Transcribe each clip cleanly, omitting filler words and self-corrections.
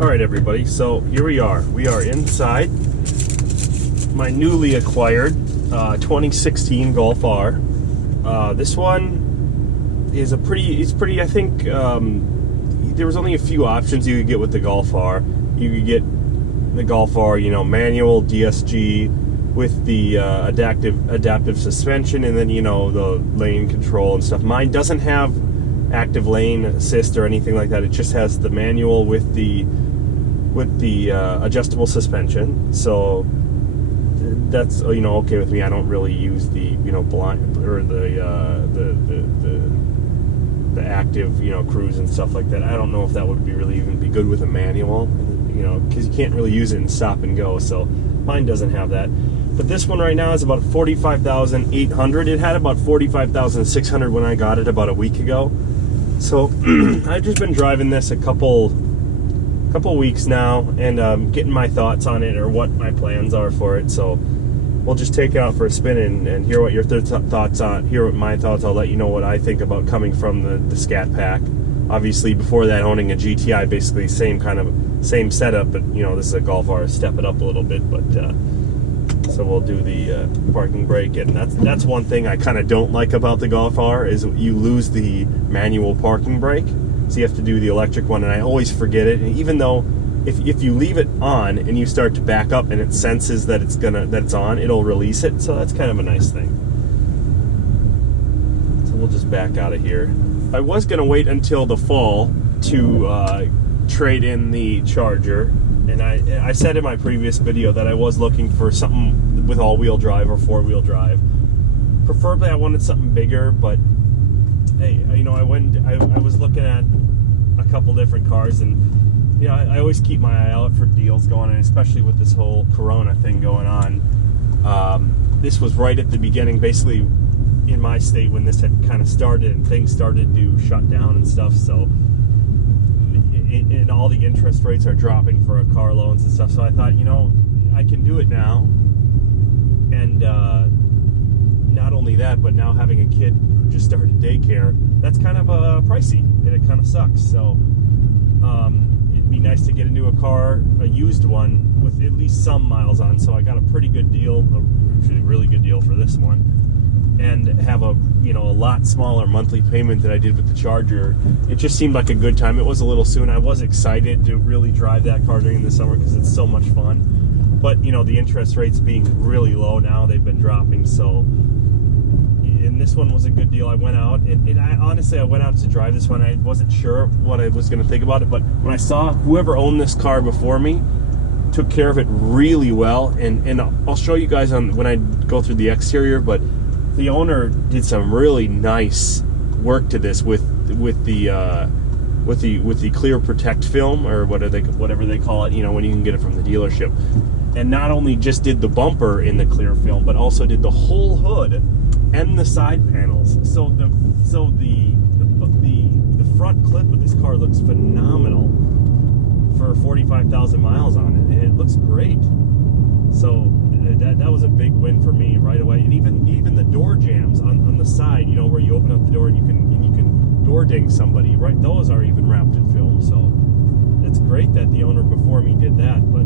All right, everybody, so here we are. We are inside my newly acquired 2016 Golf R. This one is it's pretty, I think, there was only a few options you could get with the Golf R. You could get the Golf R, manual DSG with the adaptive suspension, and then, the lane control and stuff. Mine doesn't have active lane assist or anything like that. It just has the manual with the adjustable suspension. So that's okay with me. I don't really use the blind or the active cruise and stuff like that. I don't know if that would really even be good with a manual, because you can't really use it in stop and go. So mine doesn't have that. But this one right now is about 45,800. It had about 45,600 when I got it about a week ago. So I've just been driving this a couple weeks now, and getting my thoughts on it, or what my plans are for it. So we'll just take it out for a spin and hear what your thoughts on. Hear what my thoughts. I'll let you know what I think about coming from the Scat Pack. Obviously, before that, owning a GTI, basically same setup, but this is a Golf R. Step it up a little bit, but. So we'll do the parking brake, and that's one thing I kind of don't like about the Golf R, is you lose the manual parking brake. So you have to do the electric one, and I always forget it. And even though if you leave it on and you start to back up and it senses that it's on, it'll release it. So that's kind of a nice thing. So we'll just back out of here. I was gonna wait until the fall to trade in the Charger. And I said in my previous video that I was looking for something with all-wheel drive or four-wheel drive. Preferably, I wanted something bigger, but hey, I was looking at a couple different cars, and I always keep my eye out for deals going on, especially with this whole Corona thing going on. This was right at the beginning, basically in my state, when this had kind of started and things started to shut down and stuff. So. And all the interest rates are dropping for car loans and stuff. So I thought, I can do it now. And not only that, but now having a kid who just started daycare, that's kind of pricey, and it kind of sucks. So it'd be nice to get into a car, a used one, with at least some miles on. So I got a pretty good deal, actually a really good deal for this one. And have a lot smaller monthly payment than I did with the Charger. It just seemed like a good time. It was a little soon. I was excited to really drive that car during the summer because it's so much fun. But the interest rates being really low now, they've been dropping. So, and this one was a good deal. I went out, and I went out to drive this one. I wasn't sure what I was going to think about it, but when I saw whoever owned this car before me took care of it really well, and I'll show you guys when I go through the exterior, but the owner did some really nice work to this with the Clear Protect film, or whatever they call it, when you can get it from the dealership. And not only just did the bumper in the clear film, but also did the whole hood and the side panels. So the front clip of this car looks phenomenal for 45,000 miles on it, and it looks great. So that was a big win for me right away. And even the door jams on the side, where you open up the door and you can door ding somebody, right? Those are even wrapped in film. So it's great that the owner before me did that. But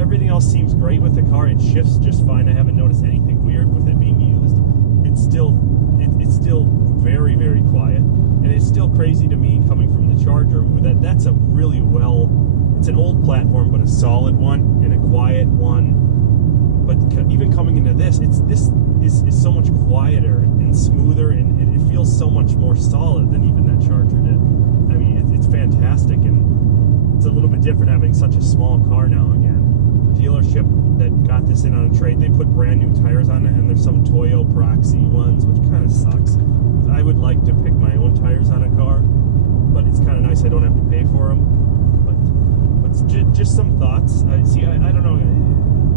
everything else seems great with the car. It shifts just fine. I haven't noticed anything weird with it being used. It's still very, very quiet, and it's still crazy to me coming from the Charger. That's a really it's an old platform, but a solid one and a quiet one. But even coming into this is so much quieter and smoother, and it feels so much more solid than even that Charger did. I mean, it's fantastic, and it's a little bit different having such a small car now again. The dealership that got this in on a trade, they put brand new tires on it, and there's some Toyo Proxy ones, which kind of sucks. I would like to pick my own tires on a car, but it's kind of nice I don't have to pay for them. But just some thoughts. I don't know.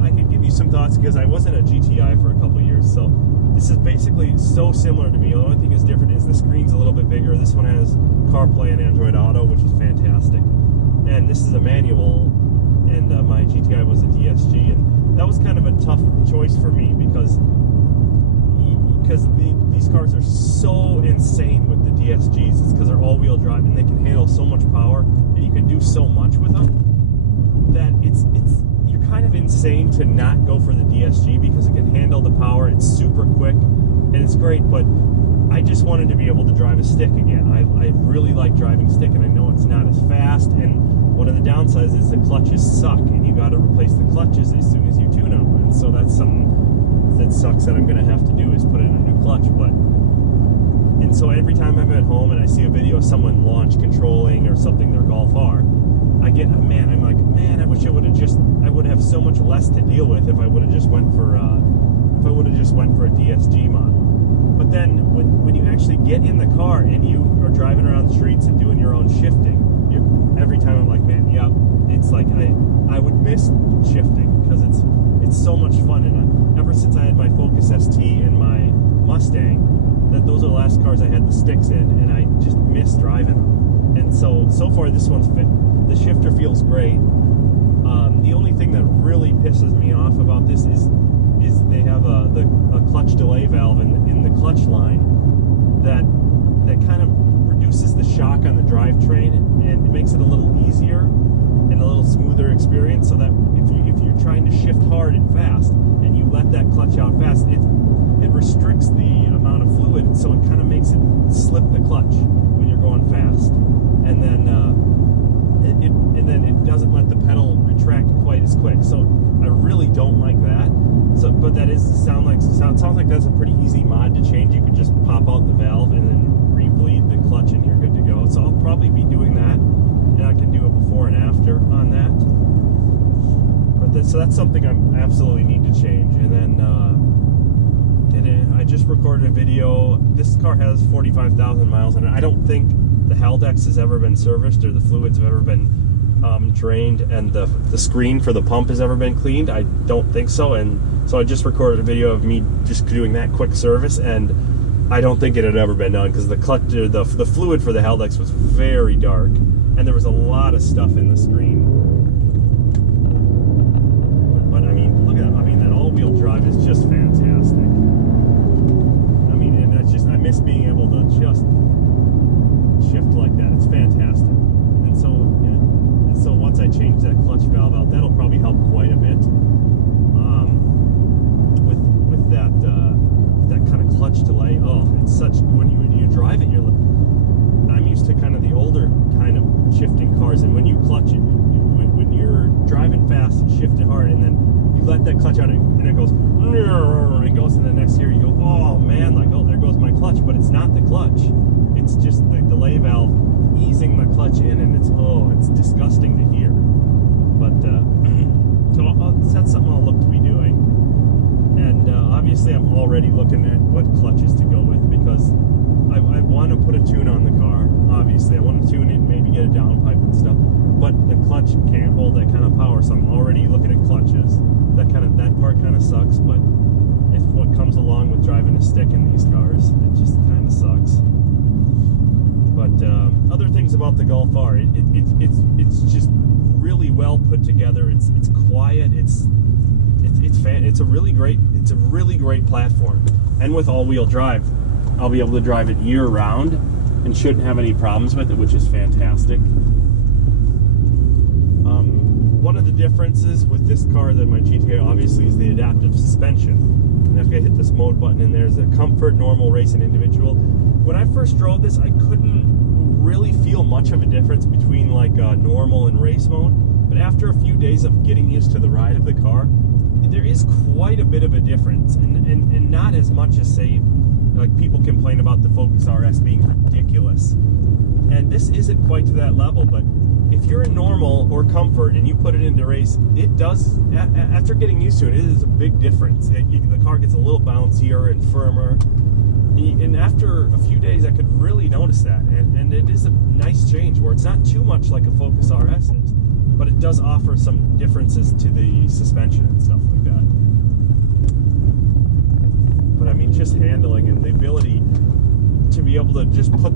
I could give you some thoughts because I wasn't a GTI for a couple of years, so this is basically so similar to me. The only thing that's different is the screen's a little bit bigger. This one has CarPlay and Android Auto, which is fantastic, and this is a manual, and my GTI was a DSG, and that was kind of a tough choice for me because these cars are so insane with the DSGs. It's because they're all-wheel drive, and they can handle so much power, and you can do so much with them. insane to not go for the DSG because it can handle the power. It's super quick and it's great, but I just wanted to be able to drive a stick again. I really like driving stick, and I know it's not as fast, and one of the downsides is the clutches suck, and you got to replace the clutches as soon as you tune them, and so that's something that sucks that I'm going to have to do, is put in a new clutch. And so every time I'm at home and I see a video of someone launch controlling or something their Golf R, I'm like, man, I wish I would have so much less to deal with if I would have just went for a DSG model. But then when you actually get in the car and you are driving around the streets and doing your own shifting, every time I'm like, man, yeah, it's like I would miss shifting because it's so much fun. And ever since I had my Focus ST and my Mustang, those are the last cars I had the sticks in, and I just miss driving them. And so far this one's fit. The shifter feels great. The only thing that really pisses me off about this is they have a clutch delay valve in the clutch line that kind of reduces the shock on the drivetrain, and it makes it a little easier and a little smoother experience, so that if you're trying to shift hard and fast and you let that clutch out fast, it restricts the amount of fluid, so it kind of makes it slip the clutch when you're going fast, and then it doesn't let the pedal retract quite as quick. So I really don't like that. So, but sounds like that's a pretty easy mod to change. You could just pop out the valve and then re-bleed the clutch, and you're good to go. So I'll probably be doing that, and I can do a before and after on that. So that's something I absolutely need to change. And then I just recorded a video. This car has 45,000 miles on it. I don't think the Haldex has ever been serviced, or the fluids have ever been drained, and the screen for the pump has ever been cleaned. I don't think so. And so I just recorded a video of me just doing that quick service, and I don't think it had ever been done because the fluid for the Haldex was very dark, and there was a lot of stuff in the screen. But I mean, look at that. I mean, that all-wheel drive is just fantastic. I mean, and I miss being able to just shift like that. It's fantastic. And so once I change that clutch valve out, that'll probably help quite a bit with that kind of clutch delay. Oh, it's such, when you drive it, I'm used to kind of the older kind of shifting cars, and when you clutch it, when you're driving fast and shift it hard, and then you let that clutch out and it goes in the next gear, you go, oh man, like, oh, there goes my clutch. But it's not the clutch, it's just the delay valve easing the clutch in, and it's disgusting to hear. But so that's something I'll look to be doing. And obviously I'm already looking at what clutches to go with, because I want to put a tune on the car. Obviously I want to tune it and maybe get a downpipe and stuff, but the clutch can't hold that kind of power, so I'm already looking at clutches. That part kind of sucks, but it's what comes along with driving a stick in these cars. It just kind of sucks. But other things about the Golf R, it's just really well put together. It's quiet. It's a really great platform. And with all-wheel drive, I'll be able to drive it year-round and shouldn't have any problems with it, which is fantastic. One of the differences with this car than my GTA, obviously, is the adaptive suspension. And if I hit this mode button, and there's a comfort, normal, race, and individual. When I first drove this, I couldn't really feel much of a difference between like normal and race mode. But after a few days of getting used to the ride of the car, there is quite a bit of a difference, and not as much as, say, like people complain about the Focus RS being ridiculous. And this isn't quite to that level, but if you're in normal or comfort and you put it into race, it does, after getting used to it, it is a big difference. The car gets a little bouncier and firmer. And after a few days, I could really notice that. And it is a nice change where it's not too much like a Focus RS is, but it does offer some differences to the suspension and stuff like that. But I mean, just handling and the ability to be able to just put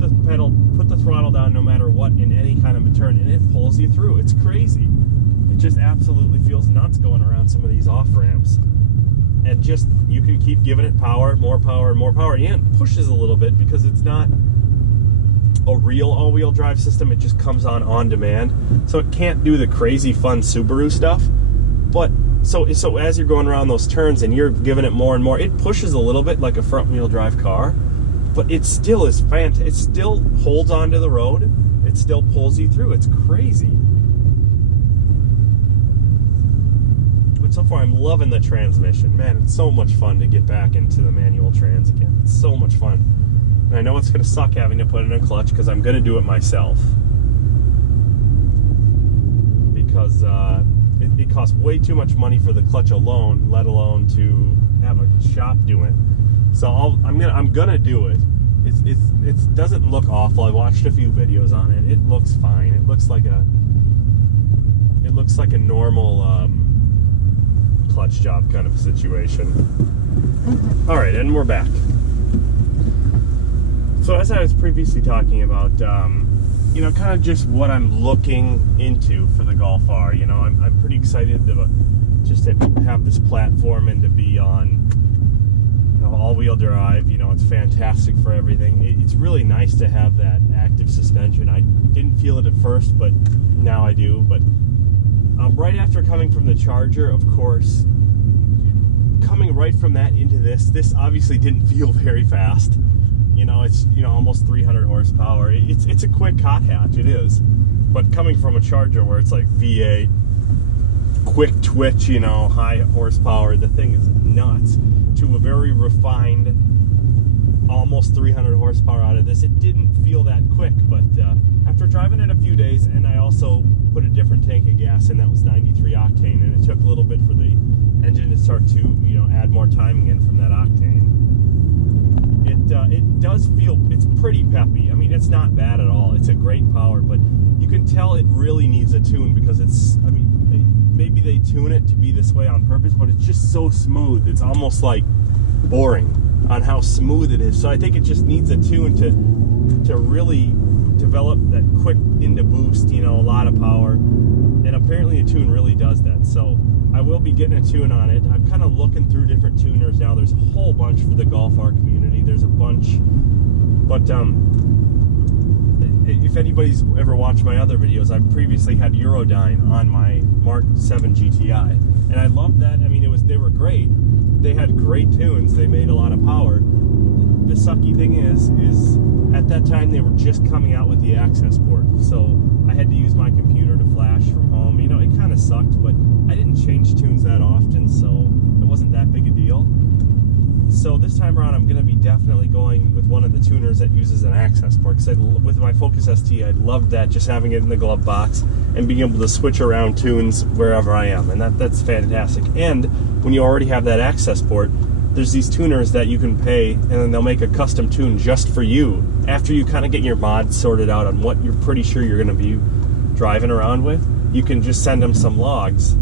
the throttle down no matter what in any kind of a turn, and it pulls you through. It's crazy. It just absolutely feels nuts going around some of these off ramps. And just, you can keep giving it power, more power, and more power. And it pushes a little bit because it's not a real all-wheel drive system. It just comes on demand. So it can't do the crazy fun Subaru stuff, But so as you're going around those turns and you're giving it more and more, it pushes a little bit like a front wheel drive car, but it still is fantastic. It still holds onto the road. It still pulls you through. It's crazy. But so far, I'm loving the transmission. Man, it's so much fun to get back into the manual trans again. It's so much fun. And I know it's going to suck having to put in a clutch because I'm going to do it myself. Because it costs way too much money for the clutch alone, let alone to have a shop do it. So I'm gonna do it. It doesn't look awful. I watched a few videos on it. It looks fine. It looks like a normal clutch job kind of a situation. All right, and we're back. So as I was previously talking about, you know, kind of just what I'm looking into for the Golf R. You know, I'm pretty excited to just have this platform and to be on, you know, all-wheel drive. You know, it's fantastic for everything. It's really nice to have that active suspension. I didn't feel it at first, but now I do. But right after coming from the Charger, of course, coming right from that into this obviously didn't feel very fast. You know, it's, you know, almost 300 horsepower. It's a quick hot hatch, it is. But coming from a Charger where it's like V8, quick twitch, you know, high horsepower, the thing is nuts, to a very refined, almost 300 horsepower out of this, it didn't feel that quick. But after driving it a few days, and I also put a different tank of gas in that was 93 octane, and it took a little bit for the engine to start to, you know, add more timing in from that octane. It does feel, it's pretty peppy. I mean, it's not bad at all. It's a great power, but you can tell it really needs a tune because it's, I mean, maybe they tune it to be this way on purpose, but it's just so smooth. It's almost like boring on how smooth it is. So I think it just needs a tune to really develop that quick into boost, you know, a lot of power. And apparently a tune really does that. So I will be getting a tune on it. I'm kind of looking through different tuners now. There's a whole bunch for the Golf R community. There's a bunch. But if anybody's ever watched my other videos, I've previously had Eurodyne on my Mark 7 GTI. And I loved that. I mean, they were great. They had great tunes. They made a lot of power. The sucky thing is at that time they were just coming out with the access port. So I had to use my computer to flash from home. You know, it kind of sucked, but I didn't change tunes that often, so it wasn't that big a deal. So this time around, I'm going to be definitely going with one of the tuners that uses an access port. Because with my Focus ST, I loved that, just having it in the glove box and being able to switch around tunes wherever I am. And that's fantastic. And when you already have that access port, there's these tuners that you can pay, and then they'll make a custom tune just for you after you kind of get your mod sorted out on what you're pretty sure you're going to be driving around with. You can just send them some logs,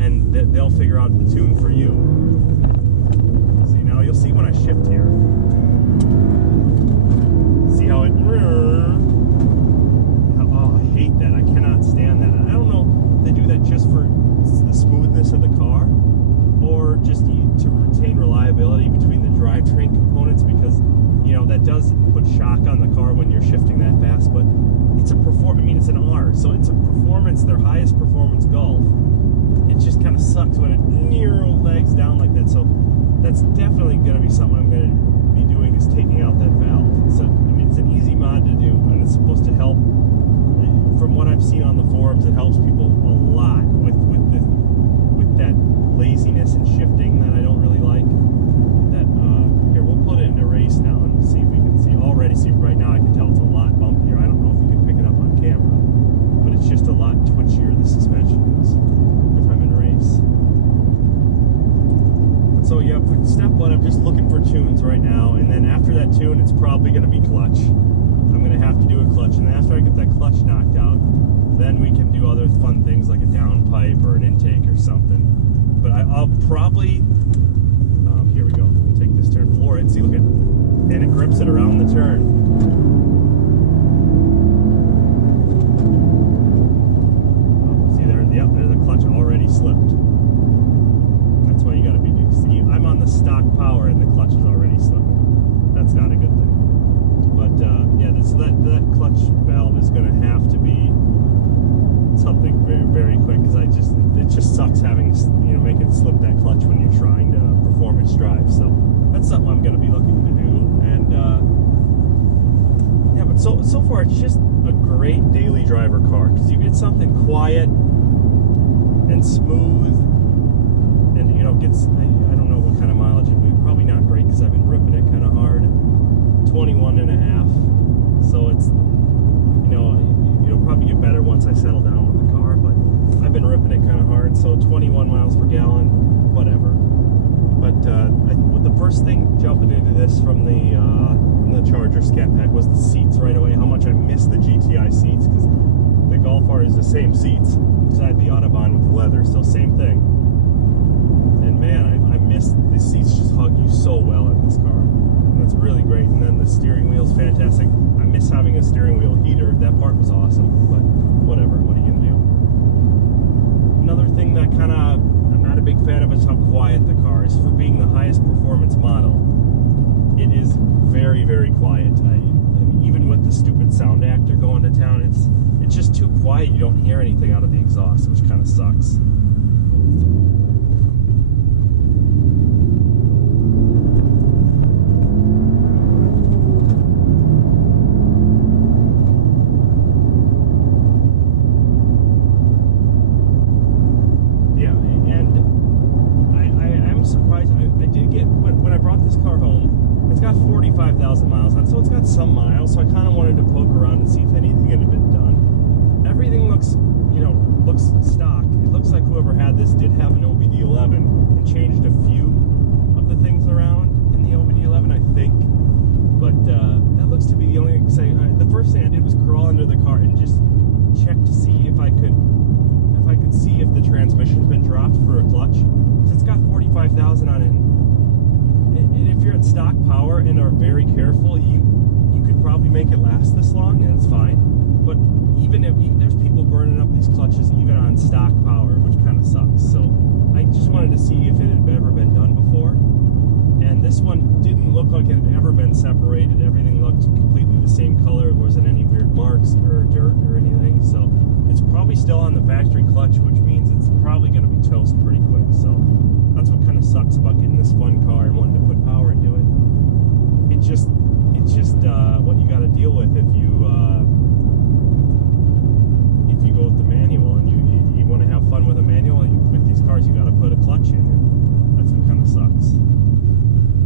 and they'll figure out the tune for you. See, now you'll see when I shift here. See how it... Oh, I hate that. I cannot stand that. And I don't know if they do that just for the smoothness of the car, or just to retain reliability between the drivetrain components, because, you know, that does put shock on the car when you're shifting that fast. But it's a I mean, it's an R, so it's a performance, their highest performance Golf. It just kind of sucks when it legs down like that. So that's definitely going to be something I'm going to be doing, is taking out that valve. So I mean, it's an easy mod to do, and it's supposed to help. From what I've seen on the forums, it helps people a lot with that laziness and shifting that I don't really like. That here, we'll put it in a race now and see if we can see. Already, see right now I can tell it's a lot bumpier. I don't know if you can pick it up on camera, but it's just a lot twitchier, the suspension is, if I'm in a race. So yeah, step one, I'm just looking for tunes right now, and then after that tune, it's probably going to be clutch. I'm going to have to do a clutch, and then after I get that clutch knocked out, then we can do other fun things like a downpipe or an intake or something. But I'll probably, here we go, we'll take this turn, floor it, see, look at, and it grips it around the turn. Oh, see there, yep, there's a clutch already slipped. That's why you gotta be, see, I'm on the stock power and the clutch is already slipping. That's not a good thing. But yeah, that clutch valve is gonna have to be something very, very quick. because it just sucks having, you know, making slip that clutch when you're trying to performance drive. So that's something I'm going to be looking to do. And yeah, but so far it's just a great daily driver car, because you get something quiet and smooth, and you know, gets, I don't know what kind of mileage it would be. Probably not great because I've been ripping it kind of hard. 21 and a half. So it's, you know, it'll probably get better once I settle down with the car, but I've been ripping it kind of hard. So 21 miles per gallon, whatever. But the first thing jumping into this from the Charger Scat Pack was the seats right away. How much I miss the GTI seats, because the Golf R is the same seats beside the Autobahn with the leather, so same thing. And man, I miss the seats. Just hug you so well in this car. And that's really great. And then the steering wheel's fantastic. I miss having a steering wheel heater. That part was awesome, but whatever. What are you gonna do? Another thing that kind of I'm not a big fan of is how quiet the car is. For being the highest performance model, it is very, very quiet. I mean, even with the stupid sound actor going to town, it's just too quiet. You don't hear anything out of the exhaust, which kind of sucks. Yeah, and I am surprised. I did get, when I brought this car home, it's got 45,000 miles on it, so it's got some miles, so I kind of wanted to poke around and see if anything had been done. Everything looks, you know, looks stock. It looks like whoever had this did have an OBD11 and changed a few of the things around in the OBD11, I think. But that looks to be the only thing. The first thing I did was crawl under the car and just check to see if I could see if the transmission's been dropped for a clutch. Because it's got 45,000 on it. And if you're at stock power and are very careful, you could probably make it last this long, and it's fine. But even there's people burning up these clutches even on stock power, which kind of sucks. So I just wanted to see if it had ever been done before. And this one didn't look like it had ever been separated. Everything looked completely the same color. There wasn't any weird marks or dirt or anything. So it's probably still on the factory clutch, which means it's probably going to be toast pretty quick. So that's what kind of sucks about getting this fun car and wanting to put power into it. It's just what you got to deal with if you go with the manual, and you want to have fun with a manual. With these cars, you got to put a clutch in, and that's what kind of sucks.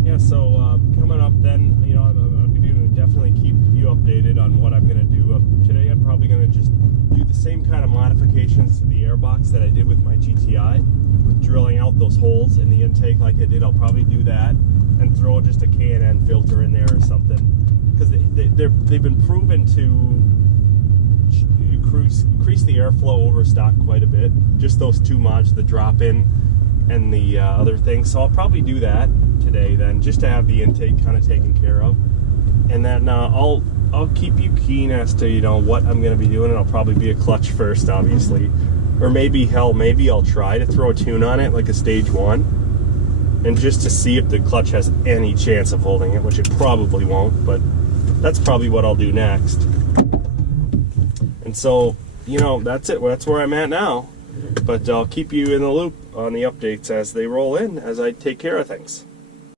Yeah, so coming up then, you know, I'm going to definitely keep you updated on what I'm going to do. Today I'm probably going to just do the same kind of modifications to the airbox that I did with my GTI, with drilling out those holes in the intake like I did. I'll probably do that and throw just a K&N filter in there or something, because they've been proven to increase the airflow over stock quite a bit. Just those two mods, the drop-in and the other thing. So I'll probably do that today then, just to have the intake kind of taken care of. And then I'll keep you keen as to, you know, what I'm going to be doing. And I'll probably be a clutch first, obviously. Or maybe I'll try to throw a tune on it, like a stage 1. And just to see if the clutch has any chance of holding it, which it probably won't. But that's probably what I'll do next. And so, you know, that's it. That's where I'm at now. But I'll keep you in the loop on the updates as they roll in, as I take care of things.